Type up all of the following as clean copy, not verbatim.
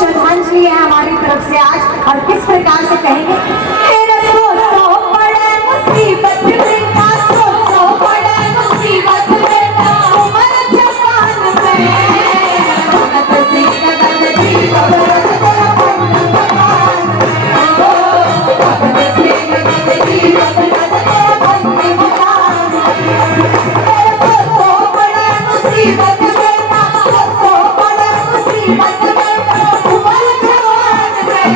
श्रद्धांजलि है हमारी तरफ से आज। और किस प्रकार से कहेंगे, तेरे सो पड़े मुसीबत बेटा, सो पड़े मुसीबत बेटा, उमर जवान में भगत सिंह गगन की खबर तेरा बन भगवान, भगत सिंह गगन की खबर तेरा बन भगवान। तेरे सो पड़े मुसीबत बेटा, सो पड़े मुसीबत बेटा, उमर जवान में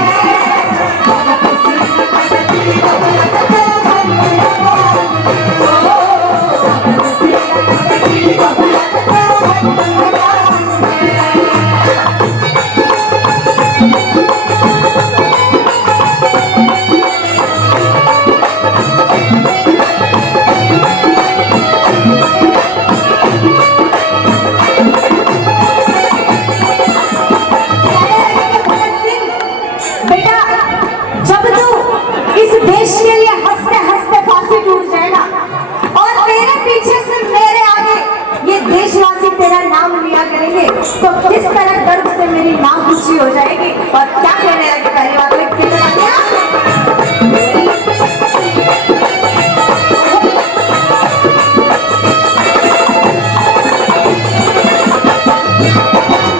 भगत सिंह गगन की खबर तेरा बन भगवान, भगत सिंह गगन की खबर तेरा बन भगवान। बेटा जब तू इस देश के लिए हंसते हंसते फांसी टूट जाएगा और तेरे पीछे से मेरे आगे ये देशवासी तेरा नाम लिया करेंगे, तो किस तरह गर्व से मेरी मां खुशी हो जाएगी। और क्या कहने लगे, पहली बात में कितना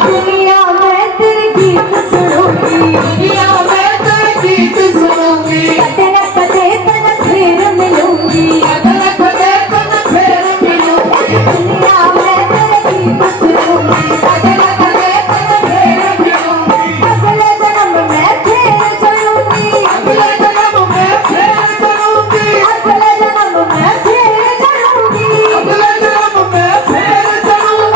दुनिया में तेरे गीत सुनूंगी, दुनिया में तेरे गीत सुनूंगी, कदे न कदे तन फिर मिलूंगी, कदे न कदे तन फिर मिलूंगी। दुनिया में तेरे गीत सुनूंगी, कदे न कदे तन फिर मिलूंगी, अगले जन्म में फिर चलूंगी, अगले जन्म में फिर चलूंगी, अगले जन्म में फिर चलूंगी, अगले जन्म में फिर चलूंगी।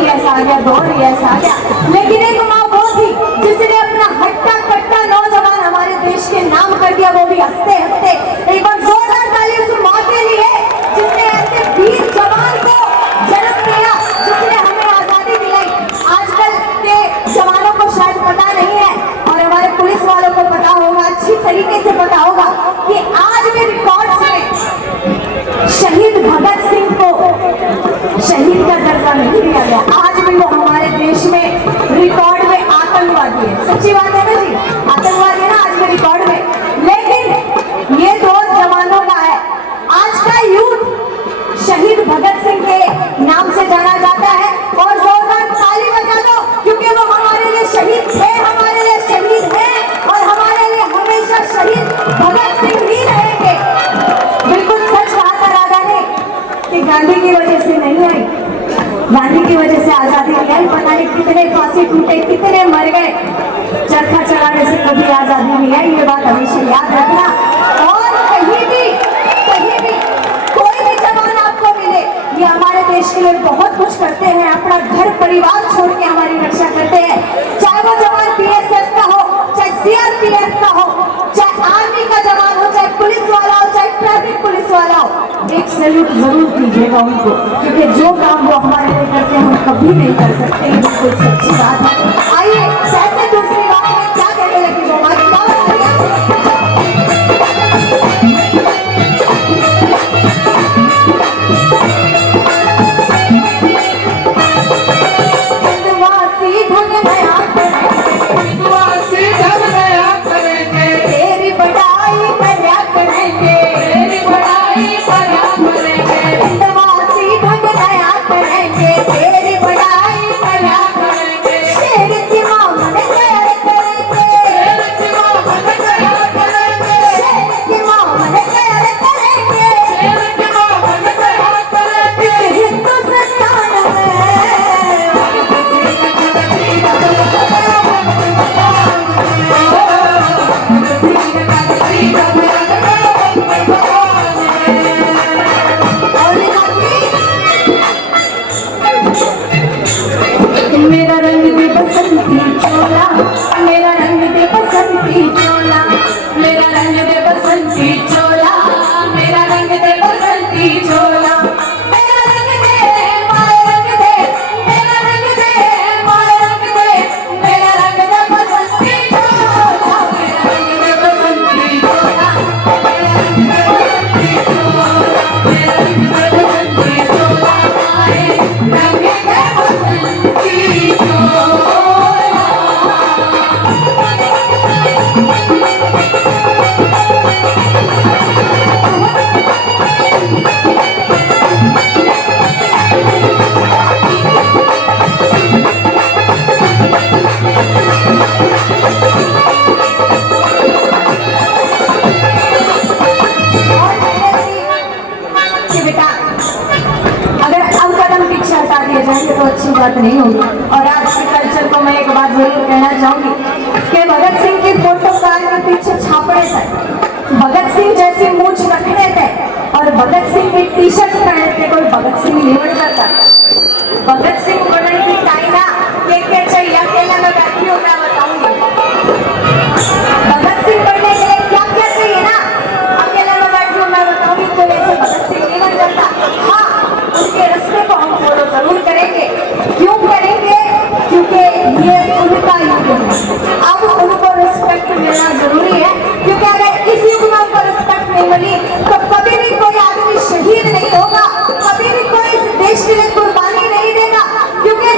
इस जन्म में दौर ही ऐसा आ गया। लेकिन एक माँ वो थी जिसने अपना हट्टा कट्टा नौजवान हमारे देश के नाम कर दिया, वो भी हंसते हंसते। एक बार जोरदार ताली उस माँ के लिए जिसने ऐसे वीर जवान को जन्म दिया, जिसने हमें आजादी दिलाई। आजकल के जवानों को शायद पता नहीं है और हमारे पुलिस वालों को पता होगा, अच्छी तरीके से पता होगा कि आज भी रिकॉर्ड्स में शहीद भगत सिंह को शहीद का दर्जा नहीं दिया गया। आज भी वो हमारे देश में रिकॉर्ड में आतंकवादी है। सच्ची बात है ना जी, आतंकवादी है ना आज भी रिकॉर्ड में। लेकिन ये दौर जवानों का है। आज का यूथ शहीद भगत सिंह के नाम से जाना जाता है। और जोरदार ताली बजा दो, क्योंकि वो हमारे लिए शहीद थे, हमारे लिए शहीद हैं और हमारे लिए हमेशा शहीद भगत सिंह ही रहेंगे। बिल्कुल गांधी की वजह से नहीं आई, गांधी की वजह से आजादी नहीं आई। पता नहीं कितने फांसी टूटे, कितने मर गए, चरखा चलाने से कभी आजादी नहीं आई। ये बात हमेशा याद रखना। और कहीं भी कोई भी जवान आपको मिले, ये हमारे देश के लिए बहुत कुछ करते हैं, अपना घर परिवार छोड़ के हमारी रक्षा करते हैं। चाहे वो जवान बीएसएफ का हो, चाहे सीआरपीएफ का हो, चाहे आर्मी का जवान हो, चाहे पुलिस वाला हो, चाहे ट्रैफिक पुलिस वाला हो, एक सैल्यूट जरूर कीजिएगा उनको, क्योंकि जो काम वो हमारे लिए करते हैं हम कभी नहीं कर सकते। ये बिल्कुल सच्ची बात है। आइए कैसे दूसरी बात में क्या कहने लगी जो बात तो अच्छी बात नहीं होगी। और आज के कल्चर को मैं एक बात जरूर कहना चाहूंगी कि भगत सिंह की फोटो कार के पीछे छापड़े थे, भगत सिंह जैसी मूछ रखने थे और भगत सिंह की टी शर्ट पहने थे, कोई भगत सिंह नहीं बन करता। भगत सिंह बनने की कायदा के चाहिए अकेला में बैठी हूँ मैं बताऊंगी। भगत सिंह बनने के लिए क्या क्या चाहिए ना, अकेला में बैठी हूँ मैं बताऊंगी। कोई ऐसे भगत सिंह नहीं बन सकता। हाँ, उनके रास्ते को हम फॉलो जरूर करेंगे। क्यों करेंगे? क्योंकि ये उनका युग है। अब उनको रिस्पेक्ट मिलना जरूरी है, क्योंकि अगर इस युग में उनको रिस्पेक्ट नहीं मिली तो कभी भी कोई आदमी शहीद नहीं होगा, कभी भी कोई इस देश के लिए कुर्बानी नहीं देगा। क्योंकि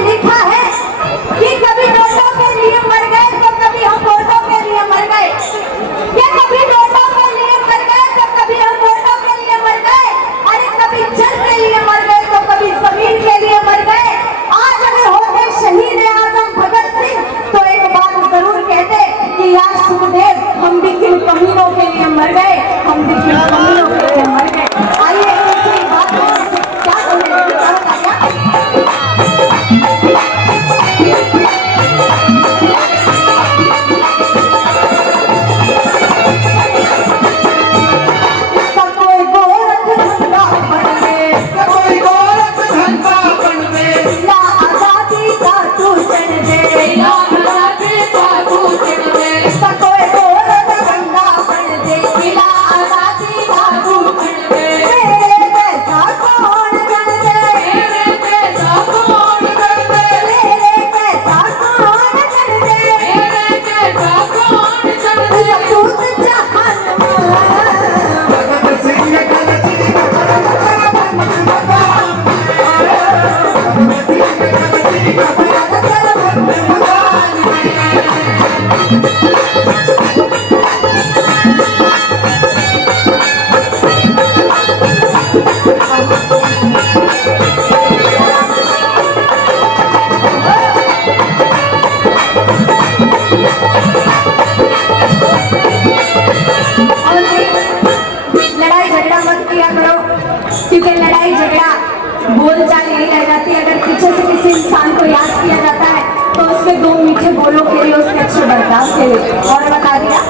उसके दो मीठे बोलों के लिए, उसके अच्छे बर्ताव के लिए। और बता दिया,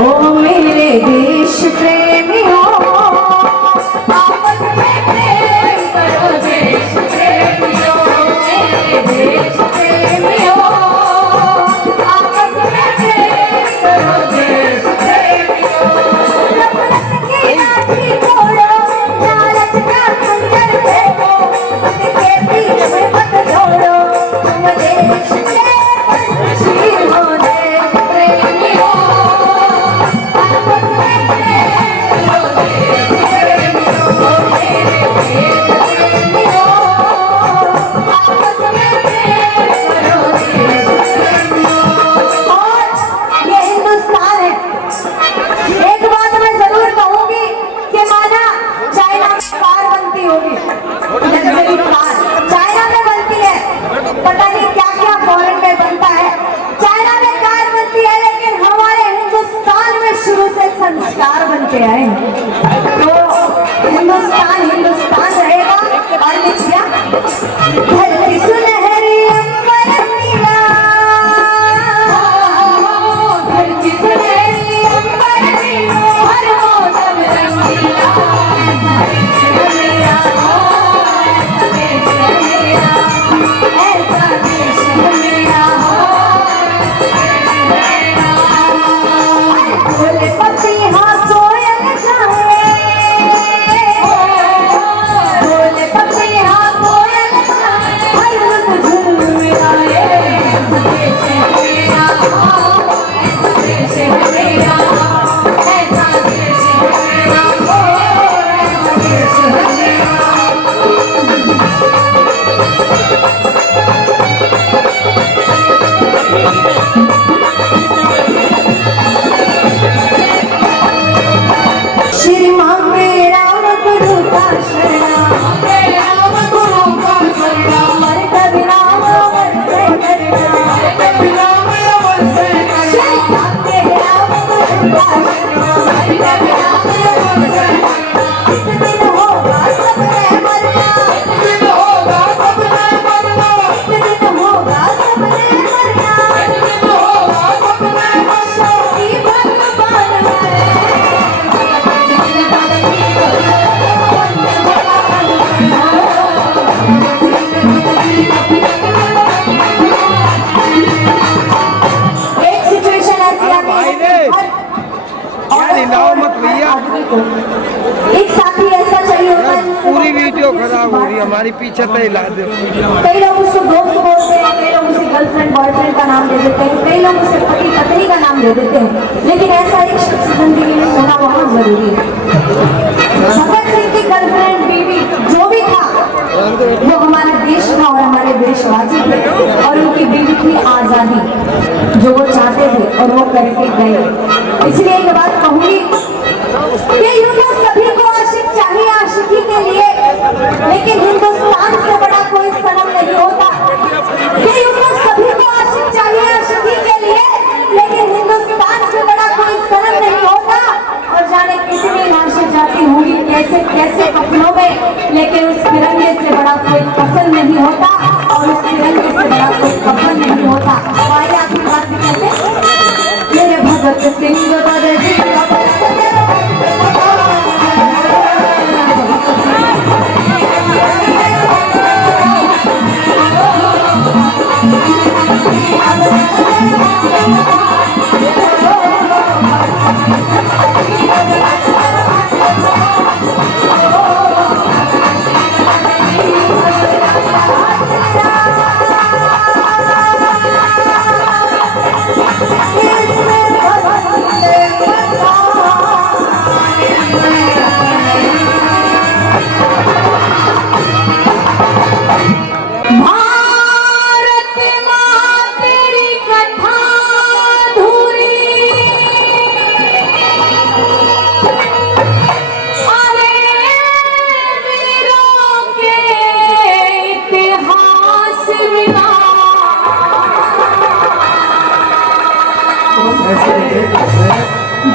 ओ मेरे देश प्रेमियों, आपस में प्रेम करो देश प्रेमियों, मेरे देश प्रेमियों, आपस में प्रेम करो देश प्रेमियों। नफरत की लाठी तोड़ो, लालच का खंजर फेंको, सबके बीच में मत जोड़ो, तुम देश के पंछी हो देश प्रेमियों, आपस में प्रेम करो देश प्रेमियों, मेरे देश प्रेमियों, आपस में प्रेम करो देश प्रेमियों। और ये हिंदुस्तान है। एक बात मैं जरूर कहूंगी कि माना चाइना में कार बनती होगी, लग्जरी कार चाइना में बनती है, पता नहीं क्या क्या फॉरेन में बनता है, चाइना में कार बनती है, लेकिन हमारे हिंदुस्तान में शुरू से संस्कार बनते आए हैं। तो हिंदुस्तान हिंदुस्तान रहेगा। और लिखिया, धरती सुनहरी अंबर नीला, धरती सुनहरी अंबर नीला, हर मौसम रंगीला, ऐसा देश है मेरा, ऐसा देश है मेरा, ऐसा देश है मेरा, बोले पपीहा कोयल गाए, बोले पपीहा कोयल गाए, हर रुत झुलमिलाए, ऐसा देश है मेरा, ऐसा देश है मेरा, ऐसा देश है मेरा, ऐसा देश है मेरा। श्री मांगे राम गुरु का शरणा, राम गुरु का शरणा, मर कभी राम अमर से करना, कभी राम अमर से करना, श्री मांगे राम गुरु का शरणा, मर कभी राम अमर से करना। एक दिन होगा सबने मरना, एक दिन होगा सबने मरना, एक दिन होगा सबने मरना, एक दिन होगा सबने मरना। शक्ति भगवान है, एक सिचुएशन ऐसी आ गई है, यार हिलाओ मत भैया। एक साथी ऐसा चाहिए होता है, पूरी वीडियो खराब हो रही है हमारी, पीछे तो हिला दो। कई लोग उसको दोस्त बोलते हैं, कई लोग उसे गर्लफ्रेंड बॉयफ्रेंड का नाम दे देते हैं, कई लोग उसे पति पत्नी का नाम दे देते हैं, लेकिन ऐसा एक शख्स जिंदगी में होना बहुत जरूरी है। भगत सिंह की गर्लफ्रेंड बीवी जो भी था, वो हमारा देश था और हमारे देशवासी थे, और उनकी बीवी थी आजादी, जो वो चाहते थे और वो करके गए। इसलिए एक बात कहूंगी कि यूं तो सभी को आशिक चाहिए आशिकी के लिए, लेकिन हिंदुस्तान से बड़ा कोई सनम नहीं होता। ये यूं तो सभी को आशिक चाहिए आशिकी के लिए, लेकिन हिंदुस्तान से बड़ा कोई सनम नहीं होता। और जाने कितनी लाशें जाती होंगी कैसे कैसे कफनों में, लेकिन उस तिरंगे से बड़ा कोई कफन नहीं होता, और उस तिरंगे से बड़ा कोई कफन नहीं होता। आइए आपकी बात भी कैसे, मेरे भगत सिंह बदल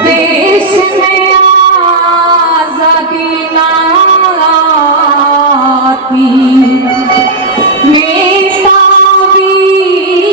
देश में आजादी लाती नेता वीर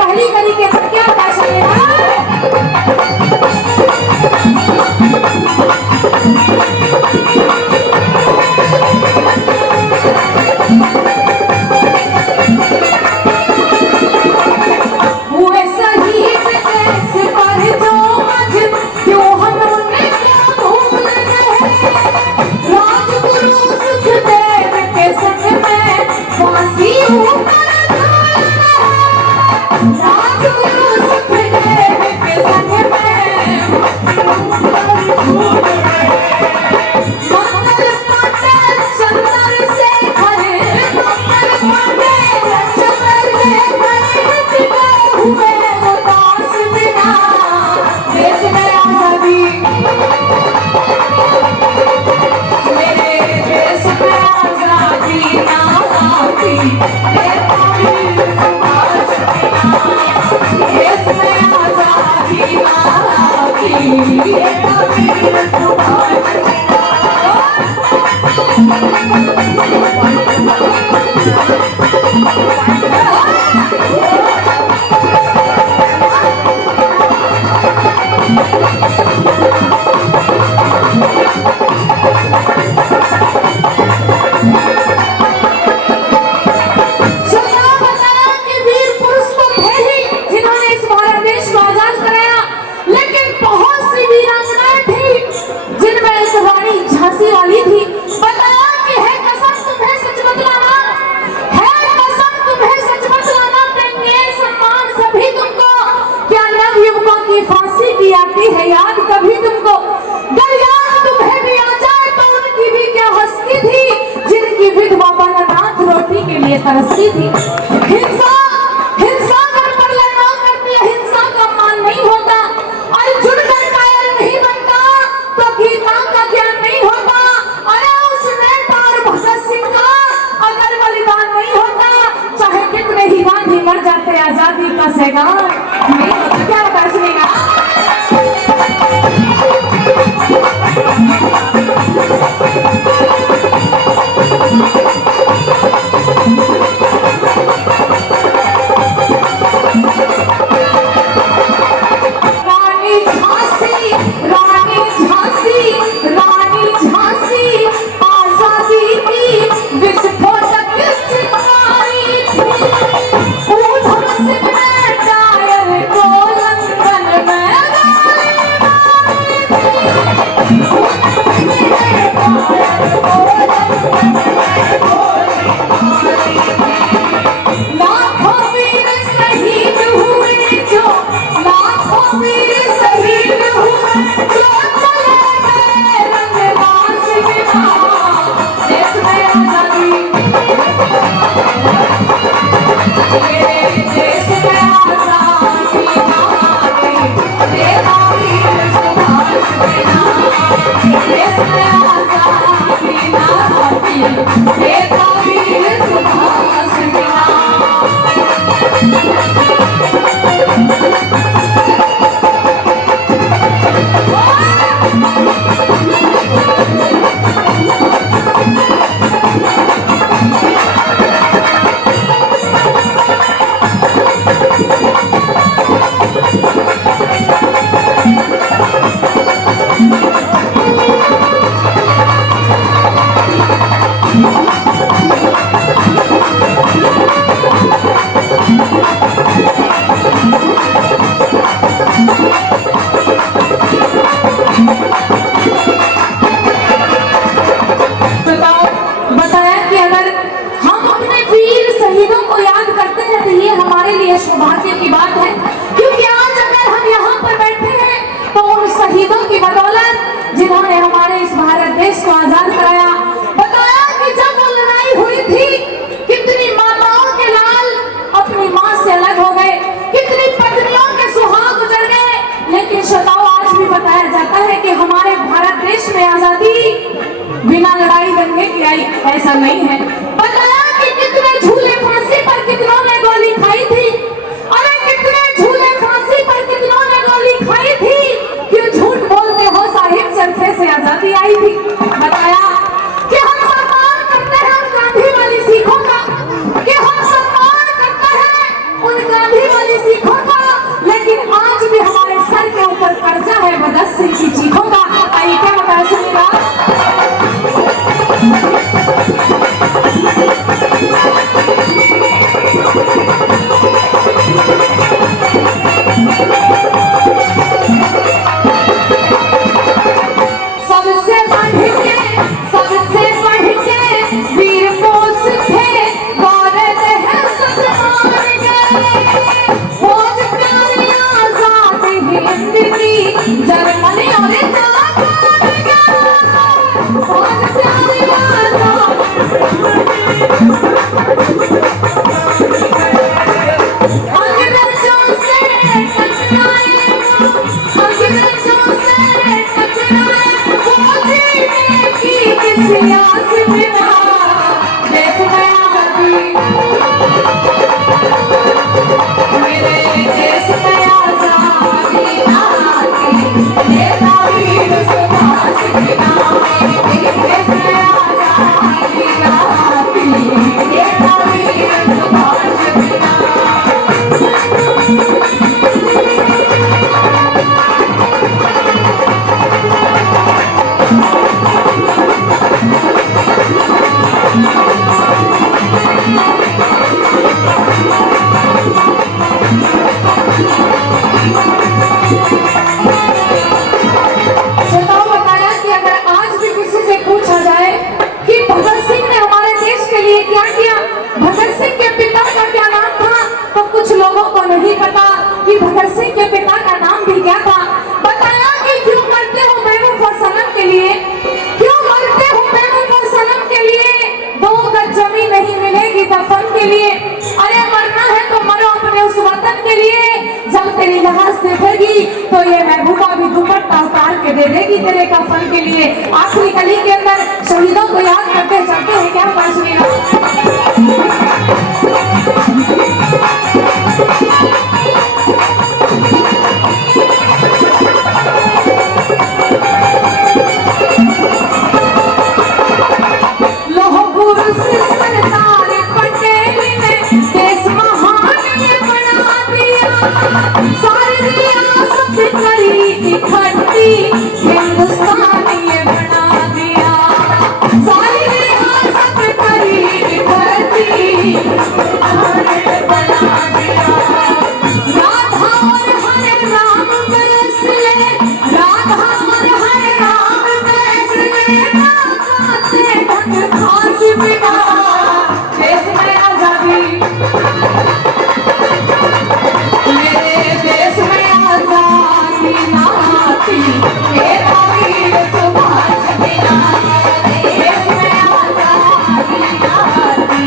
पहली कली के क्या पैसा हुए सही कैसे पर जो आज क्यों हमने क्या भूल गए राजगुरु सुखदेव के संग में फांसी ऊपर राजगुरु सुखदेव के संग में मंगल पाटे चंदन से भरे मंगल पाटे चंदन से भरे हुए उदास बिना देश में आजादी मेरे देश में आजादी ना आती देश में आजादी ना वाली थी बताया कि है कसम तुम्हें सच बतलाना है कसम तुम्हें सच बतलाना देंगे सम्मान सभी तुमको क्या नव युवकों की फांसी की आती है याद कभी तुमको अगर याद तुम्हें भी आ जाए तो उनकी भी क्या हस्ती थी जिनकी विधवा बालानाथ रोटी के लिए तरसती थी हिंसा हिंसा कर पर लड़ाई करती है हिंसा का मान नहीं होता और जुड़कर कायल नहीं बनता तो गीता का ज्ञान नहीं होता अरे उस नेता और भगत सिंह का अगर बलिदान नहीं होता चाहे कितने ही गांधी मर जाते आजादी का सैगान नहीं होता क्या बता सुनेगा ऐसा नहीं है। बताया कि कितने झूले फांसी पर कितनों ने गोली खाई थी। अरे कितने झूले फांसी पर कितनों ने गोली खाई थी। क्यों झूठ बोलते हो साहिब, चरखे से आजादी आई थी। बताया कि हम सम्मान करते हैं उन गांधी वाली सीखों का, कि हम सम्मान करते हैं उन गांधी वाली सीखों का, लेकिन आज भी हमारे सर के ऊपर कर्जा है भगत सिंह की चीखों का। आइए क्या बताया सुनिएगा। सबसे बढ़ के वीर पोस थे, गौरव है सतनाम के। फौज प्यारी आजाद हिंद की, जर्मनी और जापान के। फौज प्यारी आजाद, अंग्रेजों से टकराए, अंग्रेजों से टकराए, फौजी ने की किसी आस बिना, देश में आजादी, मेरे देश में आजादी आती, नेता वीर सुभाष बिना, मेरे देश में आजादी आती, नेता वीर सुभाष बिना। श्रोताओं, बताया कि अगर आज भी किसी से पूछा जाए कि भगत सिंह ने हमारे देश के लिए क्या किया, भगत सिंह के पिता का क्या नाम था, तो कुछ लोगों को नहीं पता कि भगत सिंह के पिता का नाम भी क्या था। बताया कि क्यों मरते हो बेवफा सनम के लिए, क्यों मरते हो बेवफा सनम के लिए, 2 गज जमीन नहीं मिलेगी दफन के लिए। अरे मरना है तो मरो अपने उस वतन के लिए, जब तेरी लाश दिखेगी तो ये महबूबा भी दुपट्टा उतार के दे देगी तेरे कफन के लिए। आखिरी कली के अंदर शहीदों को याद करते चलते हैं क्या पासवीरा। लोह पुरुष सरदार पटेल ने देश महान ये बना दिया, सारी रियासत करी इकट्ठी, हिंदुस्तान ये बना दिया, सारी रियासत करी इकट्ठी, हिंदुस्तान बना दिया। राधा और हरे राम बरस ले, राधा और हरे राम बरस ले, ताकते ढक खास बिना, देश में आजादी, मेरे देश में आजादी नाती, मेरा वीर सुभाष बिना, देश में आजादी नाती,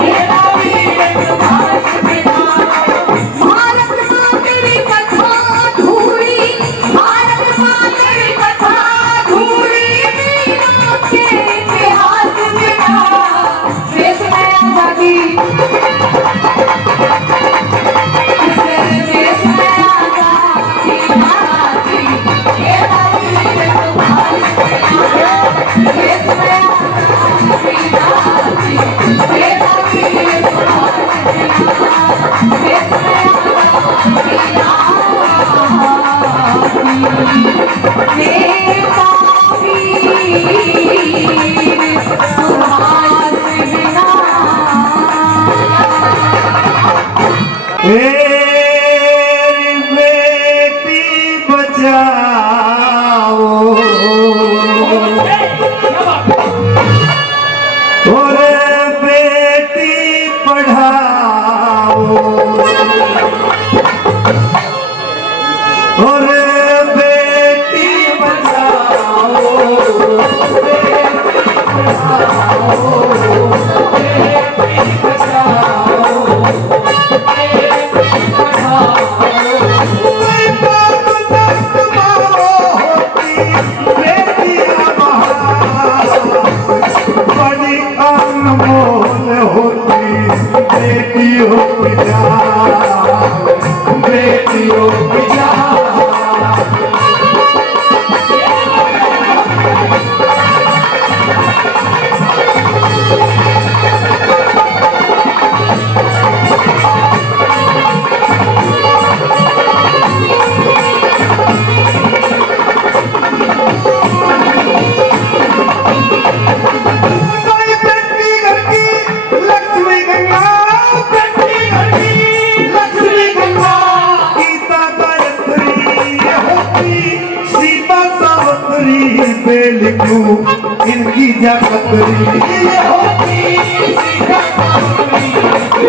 मेरा वीर सुभाष बिना। भारत माँ तेरी कथा अधूरी, भारत माँ तेरी कथा अधूरी, वीरों के इतिहास बिना, देश में आजादी, देश में आजादी नाती, मेरा वीर सुभाष बिना, देश में आजादी नाती, मेरा वीर सुभाष बिना, देश में आजादी नाती, नेता वीर सुभाष बिना। बेटी बचाओ और बेटी पढ़ाओ और बेटी बचाओ, बेटी पढ़ाओ, बेटी बचाओ, बेटी पढ़ाओ। कोई बात तक मारो होती बेटी बड़ी पे लिखूं इनकी जाकतरी ये होती सीधा सावरी पे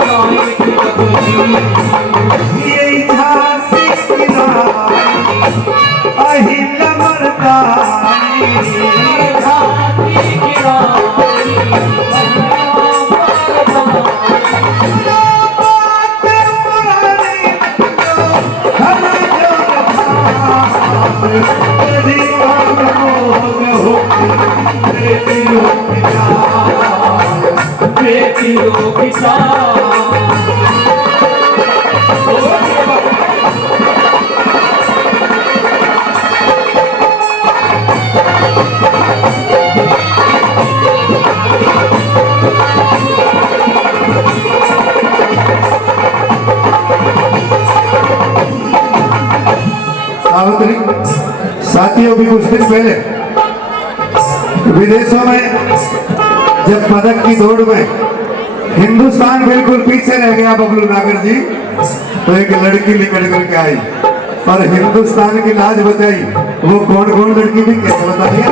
गाने की कतरी ये झांसी की रानी अहिल्या मर्दानी झांसी की रानी बेटियों की सावित्री साथियों भी कुछ दिन पहले विदेशों में जब पदक की दौड़ में हिंदुस्तान बिल्कुल पीछे रह गया बबलू नागर जी, तो एक लड़की निकल करके आई और हिंदुस्तान की लाज बचाई। वो कौन कौन लड़की थी कैसे बताइए?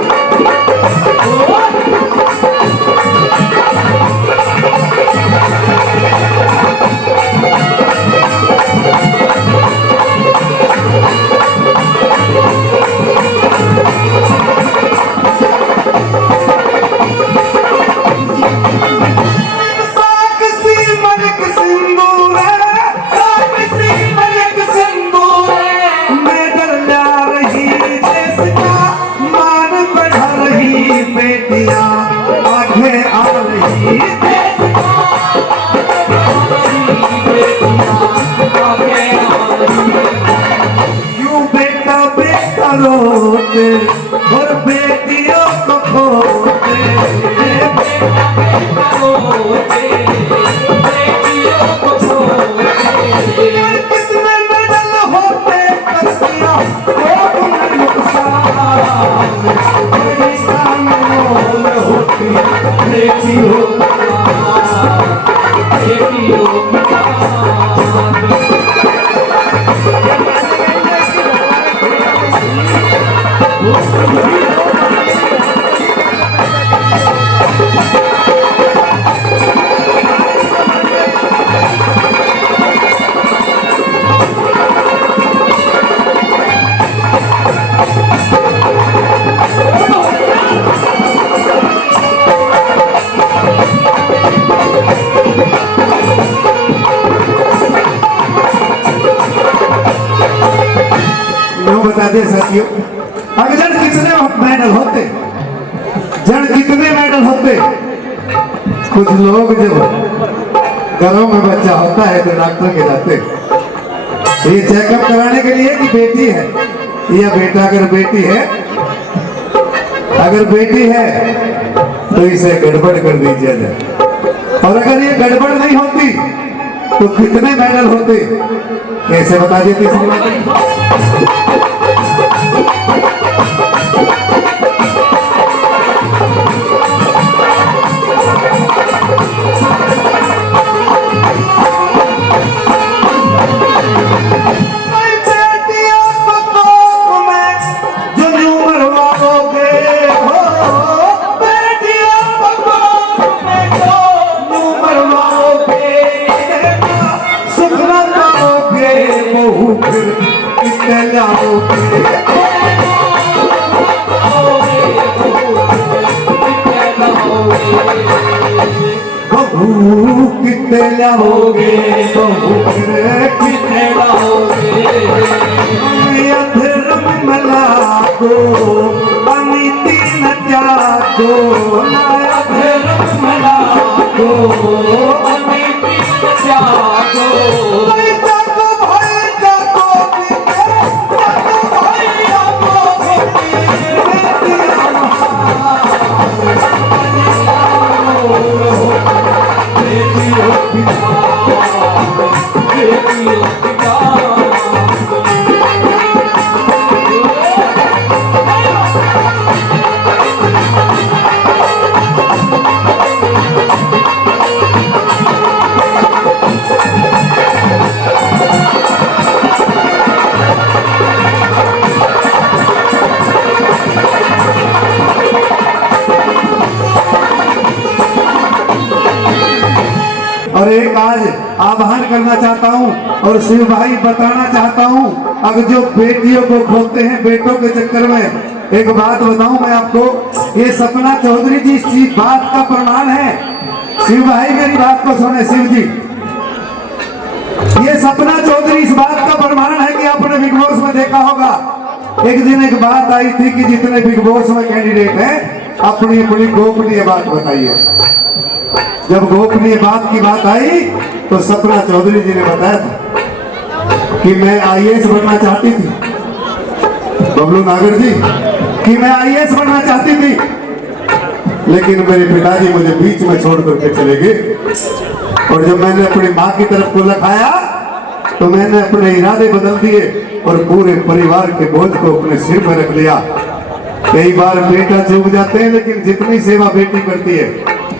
रोते और बेटियों को खोते कितने मेडल होते करतिया होती बेटियों बता दे साथियों, अगर जन कितने मेडल होते, जन कितने मेडल होते, कुछ लोग जब घरों में बच्चा होता है तो डॉक्टर के जाते ये चेकअप कराने के लिए कि बेटी है या बेटा। अगर बेटी है, अगर बेटी है तो इसे गड़बड़ कर दीजिए जाए, और अगर ये गड़बड़ नहीं होती तो कितने मेडल होते कैसे बता देती बहू कितने लाओगे, बहू कितने लाओगे, अधर्म मला को अमिति न त्यागो, अधर्म मला को अमिति न त्यागो। और एक आज आह्वान करना चाहता हूँ और शिव भाई बताना चाहता हूँ, अगर जो बेटियों को खोते हैं बेटों के चक्कर में, एक बात बताऊं मैं आपको, ये सपना चौधरी जी इस बात का प्रमाण है। शिव भाई मेरी बात को सुने, शिव जी, ये सपना चौधरी इस बात का प्रमाण है कि आपने बिग बॉस में देखा होगा, एक दिन एक बात आई थी कि जितने बिग बॉस में कैंडिडेट हैं अपनी अपनी गोपनीय बात बताइए। जब गोपनीय बात की बात आई तो सपना चौधरी जी ने बताया था कि मैं आईएएस बनना चाहती थी, बबलू नागर जी, कि मैं आईएएस बनना चाहती थी, लेकिन मेरे पिताजी मुझे बीच में छोड़ करके चले गए। और जब मैंने अपनी माँ की तरफ को लखाया तो मैंने अपने इरादे बदल दिए और पूरे परिवार के बोझ को अपने सिर पर रख लिया। कई बार बेटा चूक जाते हैं, लेकिन जितनी सेवा बेटी करती है,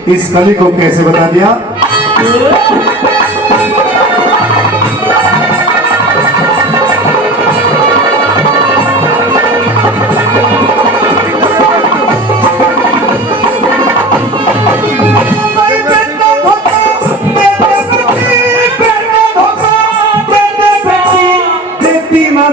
इस कली को कैसे बता दिया। देती ना